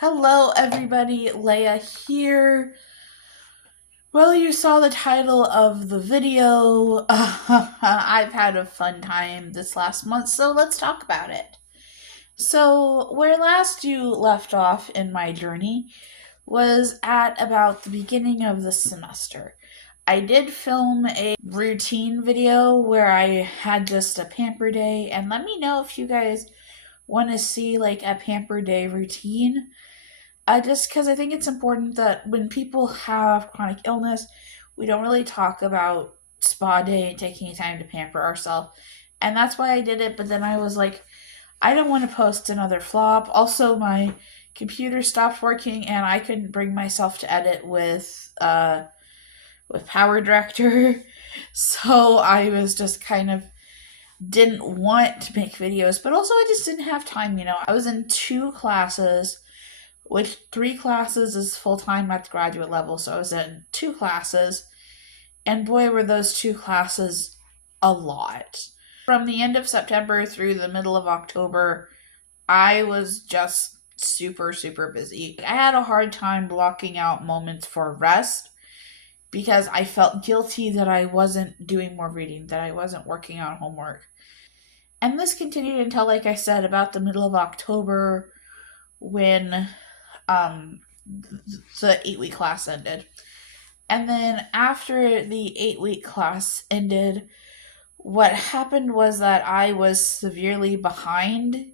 Hello, everybody. Leia here. Well, you saw the title of the video. I've had a fun time this last month, so let's talk about it. So, where last you left off in my journey was at about the beginning of the semester. I did film a routine video where I had just a pamper day, and let me know if you guys want to see like a pamper day routine. Just because I think it's important that when people have chronic illness, we don't really talk about spa day and taking time to pamper ourselves. And that's why I did it. But then I was like, I don't want to post another flop. Also, my computer stopped working and I couldn't bring myself to edit with Power Director. So I was just kind of didn't want to make videos, but also I just didn't have time. I was in two classes, which three classes is full time at the graduate level. So I was in two classes, and boy, were those two classes a lot. From the end of September through the middle of October, I was just super, super busy. I had a hard time blocking out moments for rest because I felt guilty that I wasn't doing more reading, that I wasn't working on homework. And this continued until, like I said, about the middle of October when um, the 8 week class ended. And then after the 8 week class ended, what happened was that I was severely behind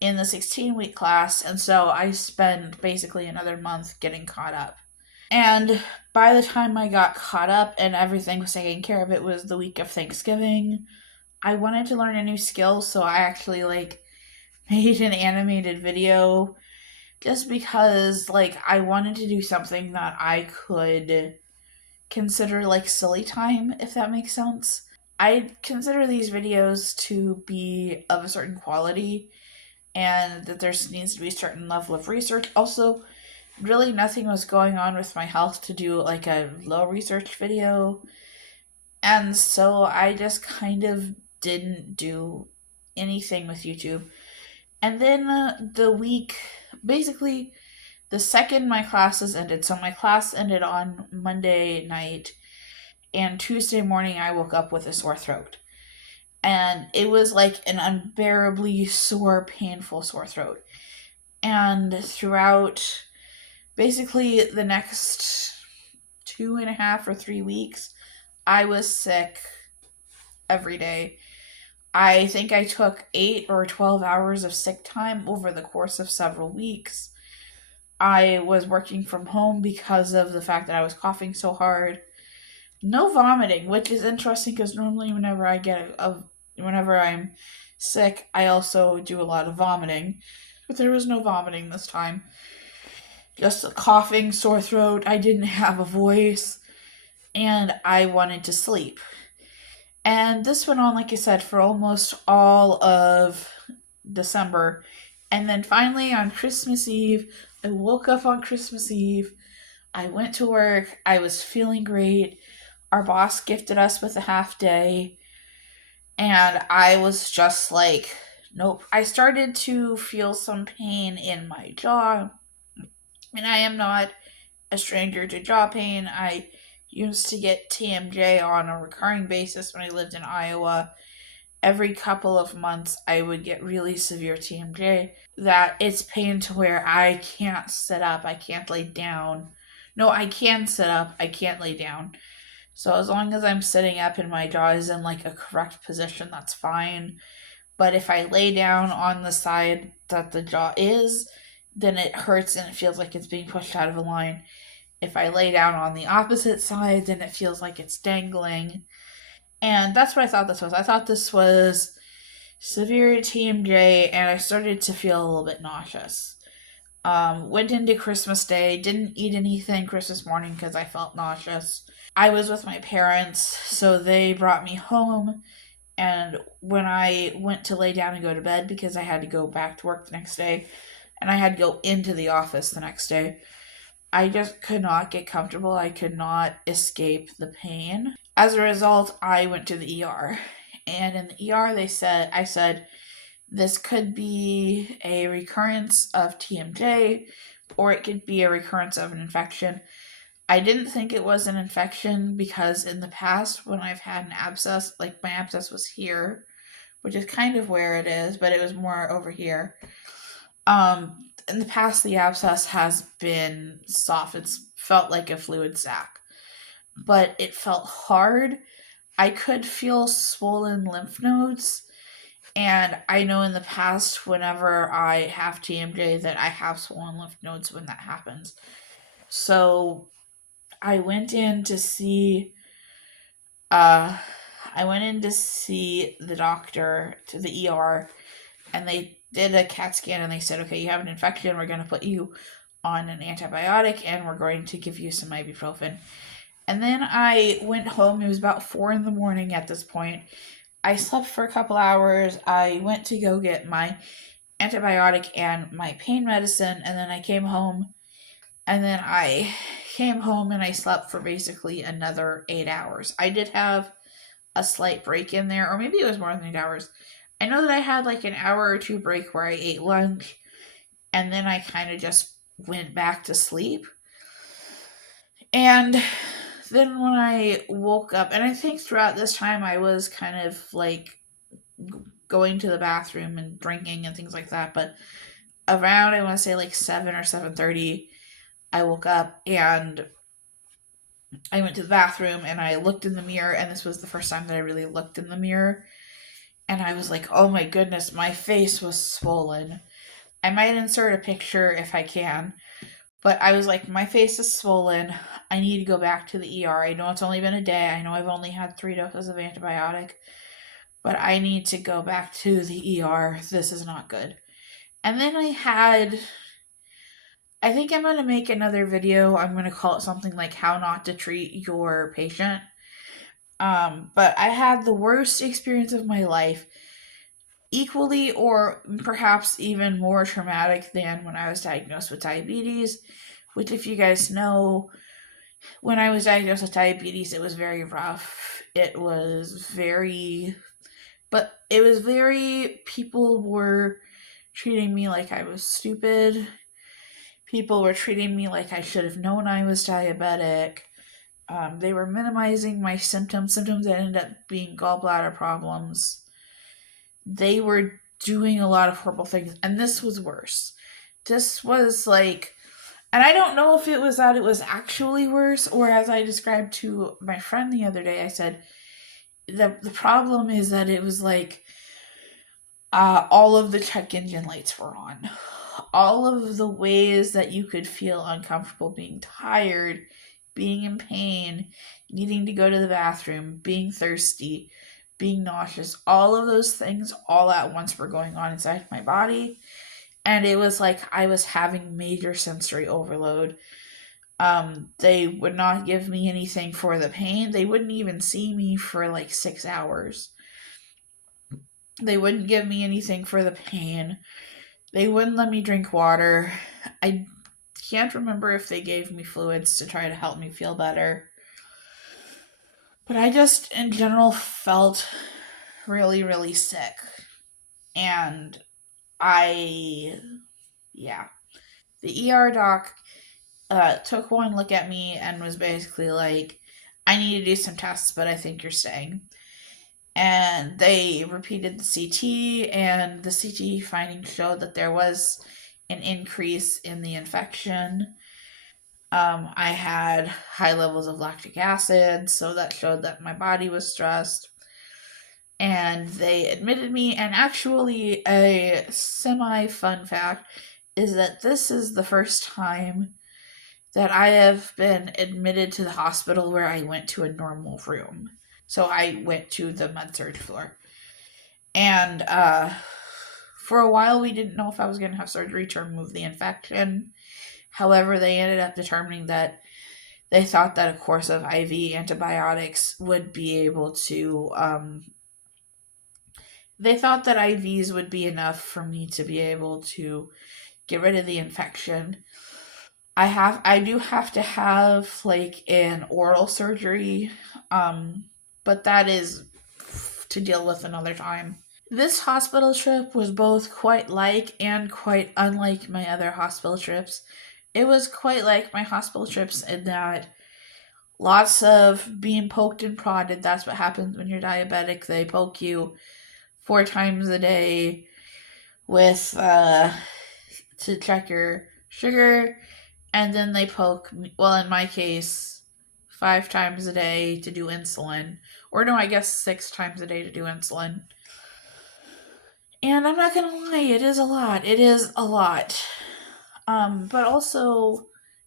in the 16-week class, and so I spent basically another month getting caught up. And by the time I got caught up and everything was taken care of, it was the week of Thanksgiving. I wanted to learn a new skill, so I actually made an animated video just because I wanted to do something that I could consider silly time, if that makes sense. I consider these videos to be of a certain quality and that there needs to be a certain level of research. Also, really nothing was going on with my health to do a low research video. And so I just kind of didn't do anything with YouTube. And then the week, basically, the second my classes ended, so my class ended on Monday night, and Tuesday morning I woke up with a sore throat. And it was like an unbearably sore, painful sore throat. And throughout basically the next 2.5 or 3 weeks, I was sick every day. I think I took 8 or 12 hours of sick time over the course of several weeks. I was working from home because of the fact that I was coughing so hard. No vomiting, which is interesting because normally whenever I'm sick, I also do a lot of vomiting. But there was no vomiting this time. Just a coughing, sore throat. I didn't have a voice, and I wanted to sleep. And this went on, like I said, for almost all of December. And then finally on Christmas Eve, I woke up on Christmas Eve. I went to work. I was feeling great. Our boss gifted us with a half day. And I was just like, nope. I started to feel some pain in my jaw. And I am not a stranger to jaw pain. I used to get TMJ on a recurring basis when I lived in Iowa. Every couple of months, I would get really severe TMJ. That it's pain to where I can't sit up, I can't lay down. No, I can sit up, I can't lay down. So as long as I'm sitting up and my jaw is in a correct position, that's fine. But if I lay down on the side that the jaw is, then it hurts and it feels like it's being pushed out of a line. If I lay down on the opposite side, then it feels like it's dangling. And that's what I thought this was. I thought this was severe TMJ, and I started to feel a little bit nauseous. Went into Christmas Day, didn't eat anything Christmas morning because I felt nauseous. I was with my parents, so they brought me home. And when I went to lay down and go to bed, because I had to go back to work the next day, and I had to go into the office the next day, I just could not get comfortable. I could not escape the pain. As a result, I went to the ER. And in the ER, I said, This could be a recurrence of TMJ, or it could be a recurrence of an infection. I didn't think it was an infection because in the past, when I've had an abscess, like my abscess was here, which is kind of where it is, but it was more over here. In the past, the abscess has been soft. It's felt like a fluid sac, but it felt hard. I could feel swollen lymph nodes. And I know in the past, whenever I have TMJ, that I have swollen lymph nodes when that happens. So I went in to see, uh, I went in to see the doctor to the ER, and they did a CAT scan, and they said, okay, you have an infection. We're going to put you on an antibiotic, and we're going to give you some ibuprofen. And then I went home. It was about 4 in the morning at this point. I slept for a couple hours. I went to go get my antibiotic and my pain medicine, and then I came home. And then I came home and I slept for basically another 8 hours. I did have a slight break in there, or maybe it was more than 8 hours. I know that I had like an hour or two break where I ate lunch, and then I kind of just went back to sleep. And then when I woke up, and I think throughout this time I was kind of like going to the bathroom and drinking and things like that, but around I want to say like 7 or 7:30, I woke up and I went to the bathroom and I looked in the mirror, and this was the first time that I really looked in the mirror, and I was like, "Oh my goodness, my face was swollen." I might insert a picture if I can, but I was like, "My face is swollen. I need to go back to the ER. I know it's only been a day. I know I've only had 3 doses of antibiotic, but I need to go back to the ER. This is not good." And then I think I'm going to make another video. I'm going to call it something like how not to treat your patient. But I had the worst experience of my life, equally or perhaps even more traumatic than when I was diagnosed with diabetes, which, if you guys know, when I was diagnosed with diabetes, it was very rough. People were treating me like I was stupid. People were treating me like I should have known I was diabetic. They were minimizing my symptoms that ended up being gallbladder problems. They were doing a lot of horrible things, and this was worse. This was like, and I don't know if it was that it was actually worse, or as I described to my friend the other day, I said, the problem is that it was like all of the check engine lights were on. All of the ways that you could feel uncomfortable, being tired, being in pain, needing to go to the bathroom, being thirsty, being nauseous, all of those things all at once were going on inside my body. And it was like I was having major sensory overload. They would not give me anything for the pain. They wouldn't even see me for like 6 hours. They wouldn't give me anything for the pain. They wouldn't let me drink water. I can't remember if they gave me fluids to try to help me feel better. But I just, in general, felt really, really sick. And I, yeah. The ER doc took one look at me and was basically like, I need to do some tests, but I think you're staying. And they repeated the CT, and the CT findings showed that there was an increase in the infection. I had high levels of lactic acid, so that showed that my body was stressed. And they admitted me, and actually, a semi fun fact is that this is the first time that I have been admitted to the hospital where I went to a normal room. So I went to the med surg floor. And for a while, we didn't know if I was going to have surgery to remove the infection. However, they ended up determining that they thought that a course of IV antibiotics would be able to. They thought that IVs would be enough for me to be able to get rid of the infection. I do have to have like an oral surgery, but that is to deal with another time. This hospital trip was both quite like and quite unlike my other hospital trips. It was quite like my hospital trips in that lots of being poked and prodded. That's what happens when you're diabetic. They poke you 4 times a day with to check your sugar, and then they poke me, well, in my case, 5 times a day to do insulin, or no, I guess 6 times a day to do insulin. And I'm not gonna lie, it is a lot. It is a lot. But also,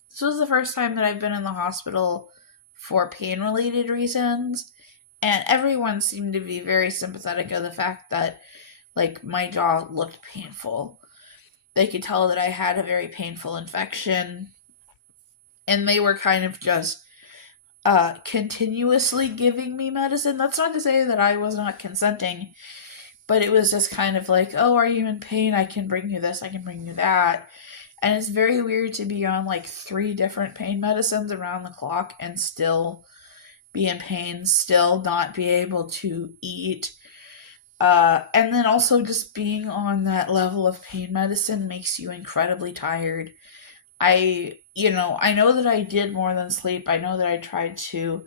this was the first time that I've been in the hospital for pain related reasons, and everyone seemed to be very sympathetic of the fact that, like, my jaw looked painful. They could tell that I had a very painful infection, and they were kind of just continuously giving me medicine. That's not to say that I was not consenting, but it was just kind of like, oh, are you in pain? I can bring you this, I can bring you that. And it's very weird to be on like 3 different pain medicines around the clock and still be in pain, still not be able to eat. And then also just being on that level of pain medicine makes you incredibly tired. I know that I did more than sleep. I know that I tried to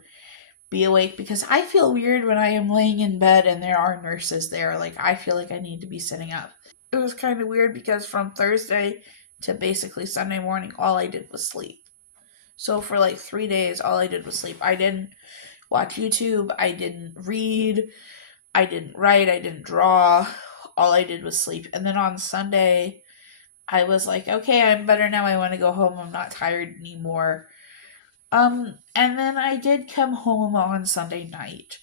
be awake because I feel weird when I am laying in bed and there are nurses there. Like, I feel like I need to be sitting up. It was kind of weird because from Thursday to basically Sunday morning, all I did was sleep. So for like 3 days, all I did was sleep. I didn't watch YouTube. I didn't read. I didn't write. I didn't draw. All I did was sleep. And then on Sunday, I was like, okay, I'm better now. I want to go home. I'm not tired anymore. And then I did come home on Sunday night.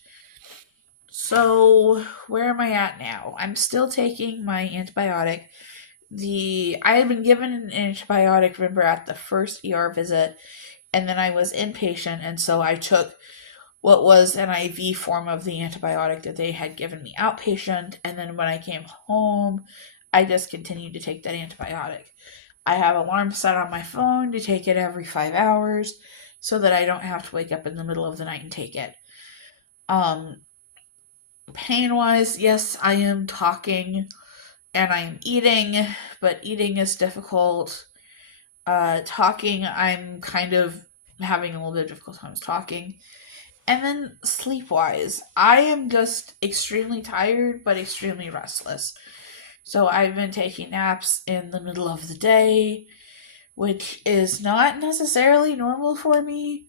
So where am I at now? I'm still taking my antibiotic. I had been given an antibiotic, remember, at the first ER visit, and then I was inpatient, and so I took what was an IV form of the antibiotic that they had given me outpatient, and then when I came home, I just continued to take that antibiotic. I have alarms set on my phone to take it every 5 hours so that I don't have to wake up in the middle of the night and take it. Um, Pain wise, yes, I am talking and I am eating, but eating is difficult. Talking, I'm kind of having a little bit of difficult times talking. And then sleep wise, I am just extremely tired but extremely restless. So I've been taking naps in the middle of the day, which is not necessarily normal for me.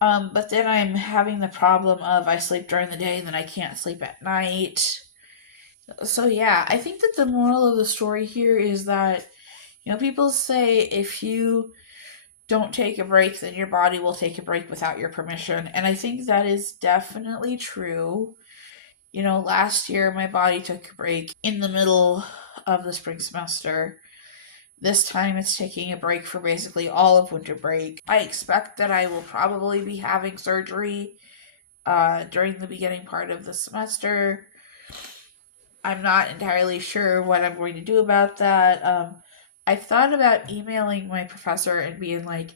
But then I'm having the problem of I sleep during the day and then I can't sleep at night. So yeah, I think that the moral of the story here is that, people say if you don't take a break, then your body will take a break without your permission. And I think that is definitely true. Last year my body took a break in the middle of the spring semester. This time it's taking a break for basically all of winter break. I expect that I will probably be having surgery during the beginning part of the semester. I'm not entirely sure what I'm going to do about that. I thought about emailing my professor and being like,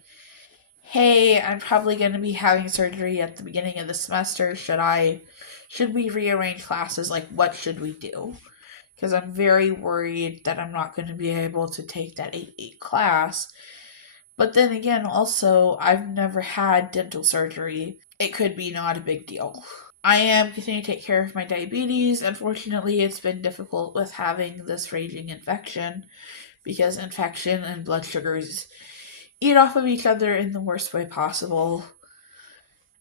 hey, I'm probably going to be having surgery at the beginning of the semester. Should we rearrange classes? Like, what should we do? Because I'm very worried that I'm not going to be able to take that 8-week class. But then again, also, I've never had dental surgery. It could be not a big deal. I am continuing to take care of my diabetes. Unfortunately, it's been difficult with having this raging infection because infection and blood sugars eat off of each other in the worst way possible.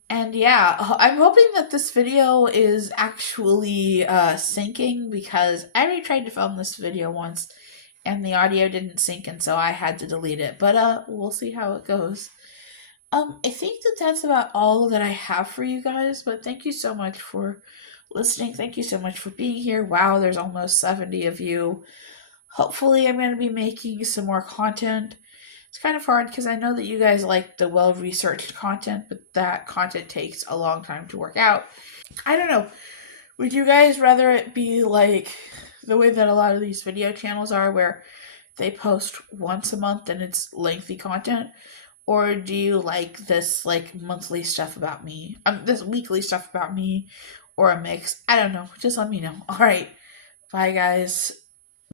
And yeah, I'm hoping that this video is actually syncing because I already tried to film this video once and the audio didn't sync, and so I had to delete it. But we'll see how it goes. I think that that's about all that I have for you guys, but thank you so much for listening. Thank you so much for being here. Wow, there's almost 70 of you. Hopefully, I'm going to be making some more content. It's kind of hard because I know that you guys like the well researched content, but that content takes a long time to work out. I don't know. Would you guys rather it be like the way that a lot of these video channels are, where they post once a month and it's lengthy content? Or do you like this like monthly stuff about me? This weekly stuff about me, or a mix? I don't know. Just let me know. All right. Bye, guys.